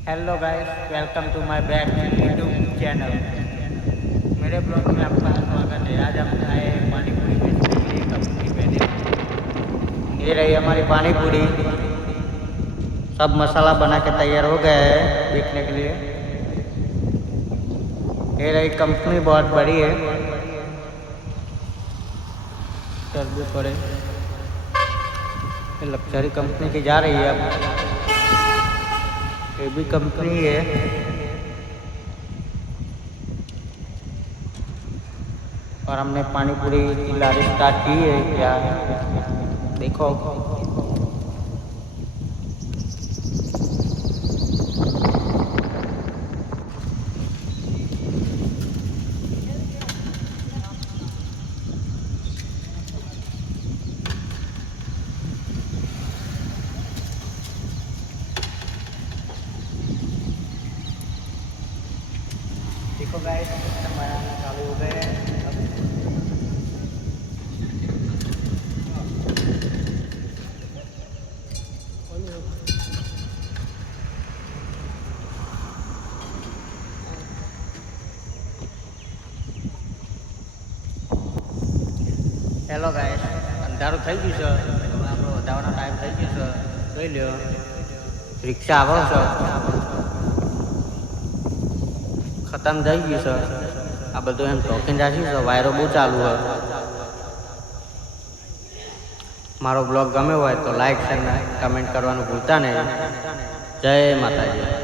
Hello guys, welcome to my back YouTube channel. मेरे blog में आपका स्वागत है। आज हम आए हैं पानी पूरी बेचने के लिए कंपनी पे। ये रही हमारी पानी पूरी। सब मसाला बना के तैयार हो गया है बेचने के लिए। ये रही कंपनी, बहुत बड़ी है। चल भी पड़े, लग्जरी कंपनी की जा रही है अब। ये भी कंपनी है। और हमने पानी पूरी की लारी स्टार्ट की है। क्या देखो, देखो गाइस, हमारा चालू हो गए हैं। હેલો ગાઈસ, અંધારું થઈ ગયું છે, આપણો વધારવાનો ટાઈમ થઈ ગયો છે. જોઈ લ્યો, રિક્ષા આવો છો, ખતમ થઈ ગયું છે. આ બધું એમ ટોકીને રાખ્યું છે. વાયરો બહુ ચાલુ હોય. મારો બ્લોગ ગમ્યો હોય તો લાઈક, શેર, કમેન્ટ કરવાનું ભૂલતા નહીં. જય માતાજી.